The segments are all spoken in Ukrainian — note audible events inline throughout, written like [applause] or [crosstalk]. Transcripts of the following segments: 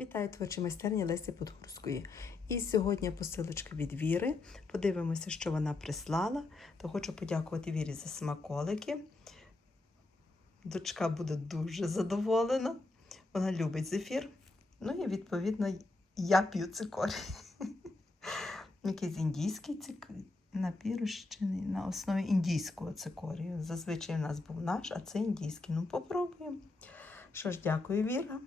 Вітаю творчі майстерні Лесі Подгурської. І сьогодні посилочка від Віри. Подивимося, що вона прислала. То хочу подякувати Вірі за смаколики. Дочка буде дуже задоволена. Вона любить зефір. Ну і відповідно я п'ю цикорій. [laughs] Якийсь індійський розчинений на основі індійського цикорію. Зазвичай в нас був наш, а це індійський. Ну, попробуємо. Що ж, дякую, Віра.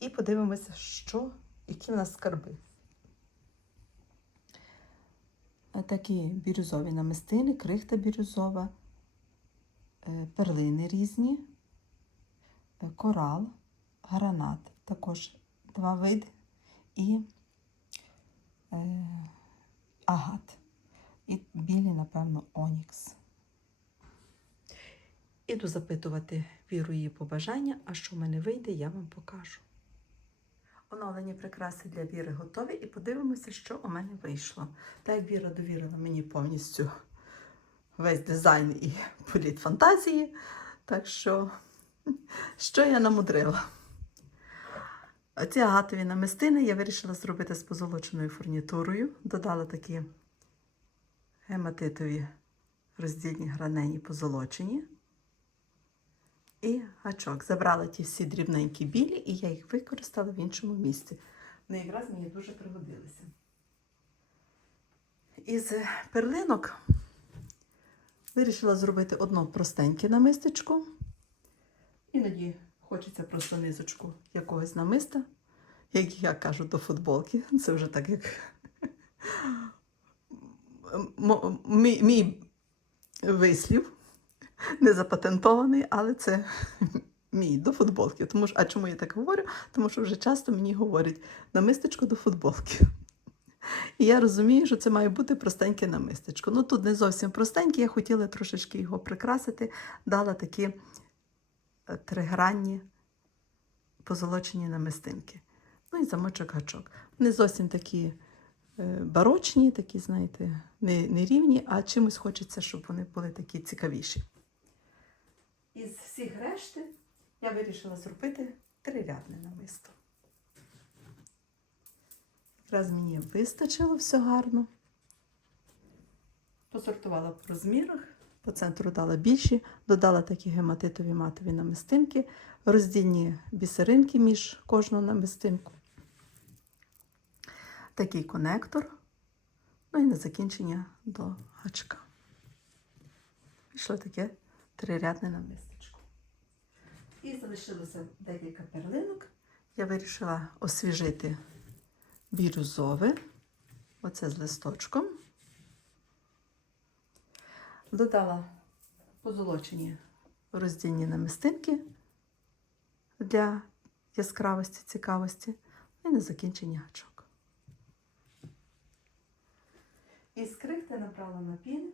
І подивимося, що, які в нас скарби. Такі бірюзові намистини, крихта бірюзова, е, перлини різні, е, корал, гранат. Також два види і е, агат. І білий, напевно, онікс. Іду запитувати віру її побажання, а що в мене вийде, я вам покажу. Оновлені прикраси для Віри готові і подивимося, що у мене вийшло. Так як Віра довірила мені повністю весь дизайн і політ фантазії. Так що, що я намудрила? Ці агатові намистини я вирішила зробити з позолоченою фурнітурою. Додала такі гематитові роздільні гранені позолочені. І гачок. Забрала ті всі дрібненькі білі, і я їх використала в іншому місці. Вони якраз мені дуже пригодилися. Із перлинок вирішила зробити одно простеньке намистечко. Іноді хочеться просто низочку якогось намиста, як я кажу, до футболки. Це вже так як [laughs] мій, мій вислів не запатентований, але це мій до футболки. Тому що, а чому я так говорю? Тому що вже часто мені говорять намистечко до футболки. І я розумію, що це має бути простеньке намистечко. Ну тут не зовсім простеньке, я хотіла трошечки його прикрасити, дала такі е, тригранні позолочені намистинки. Ну і замочок гачок. Не зовсім такі е, барочні, такі, знаєте, не, не рівні, а чимось хочеться, щоб вони були такі цікавіші. Решти я вирішила зробити трирядне намисто. Якраз мені вистачило все гарно. Посортувала по розмірах, по центру дала більші, додала такі гематитові матові намистинки, роздільні бісеринки між кожну намистинку. Такий конектор. Ну і на закінчення до гачка. Пішло таке трирядне намистечко. І залишилося декілька перлинок. Я вирішила освіжити бірюзове, оце з листочком. Додала позолочені роздільні намистинки для яскравості, цікавості і на закінчення гачок. Із крихти набрала на пін.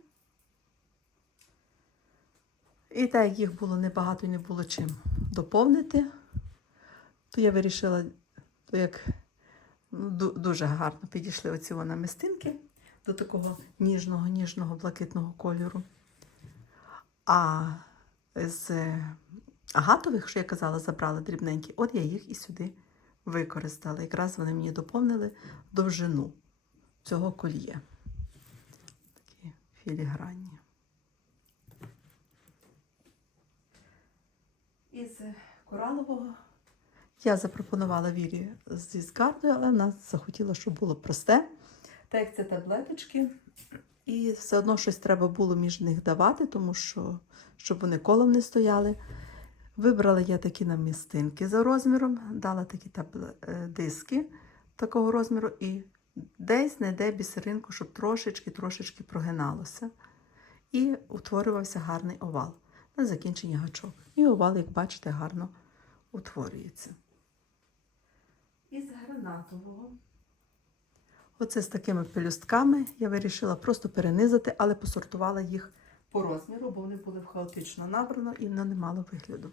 І так їх було небагато і не було чим доповнити, то я вирішила, то як ну, дуже гарно підійшли оці намистинки до такого ніжного, ніжного блакитного кольору. А з агатових, що я казала, забрала дрібненькі, от я їх і сюди використала. Якраз вони мені доповнили довжину цього кольє. Такі філігранні. Із коралового я запропонувала Вірі зі скартою, але вона захотіла, щоб було просте. Так як це таблеточки, і все одно щось треба було між них давати, тому що щоб вони колом не стояли. Вибрала я такі намістинки за розміром, дала такі табл- е, диски такого розміру і десь не де бісеринку, щоб трошечки-трошечки прогиналося. І утворювався гарний овал на закінчення гачок. І овал, як бачите, гарно утворюється. Із гранатового. Оце з такими пелюстками я вирішила просто перенизати, але посортувала їх по розміру, бо вони були хаотично набрано і воно не мало вигляду.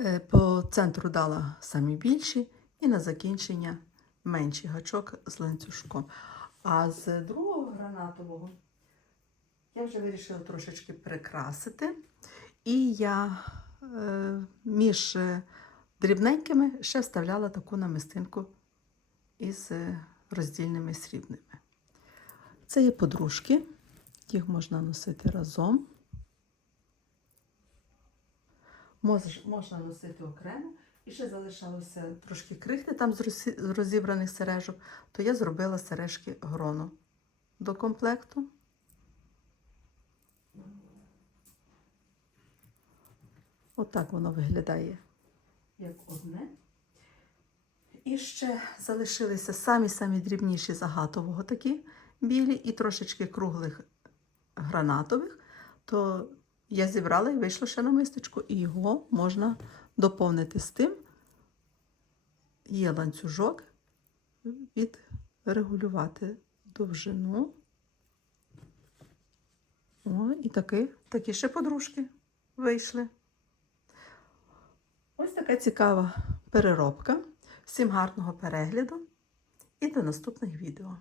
Е, По центру дала самі більші і на закінчення менший гачок з ланцюжком. А з другого гранатового я вже вирішила трошечки прикрасити. І я е, між дрібненькими ще вставляла таку намистинку із е, роздільними срібними. Це є подружки, їх можна носити разом. Мож- Можна носити окремо. І ще залишалося трошки крихти там з розібраних сережок, то я зробила сережки грону до комплекту. Отак воно виглядає як одне. І ще залишилися самі-самі дрібніші з агатового такі білі і трошечки круглих гранатових, то я зібрала і вийшло ще на мисточку, і його можна доповнити з тим. Є ланцюжок, відрегулювати довжину. О, і такі, такі ще подружки вийшли. Ось така цікава переробка. Всім гарного перегляду і до наступних відео.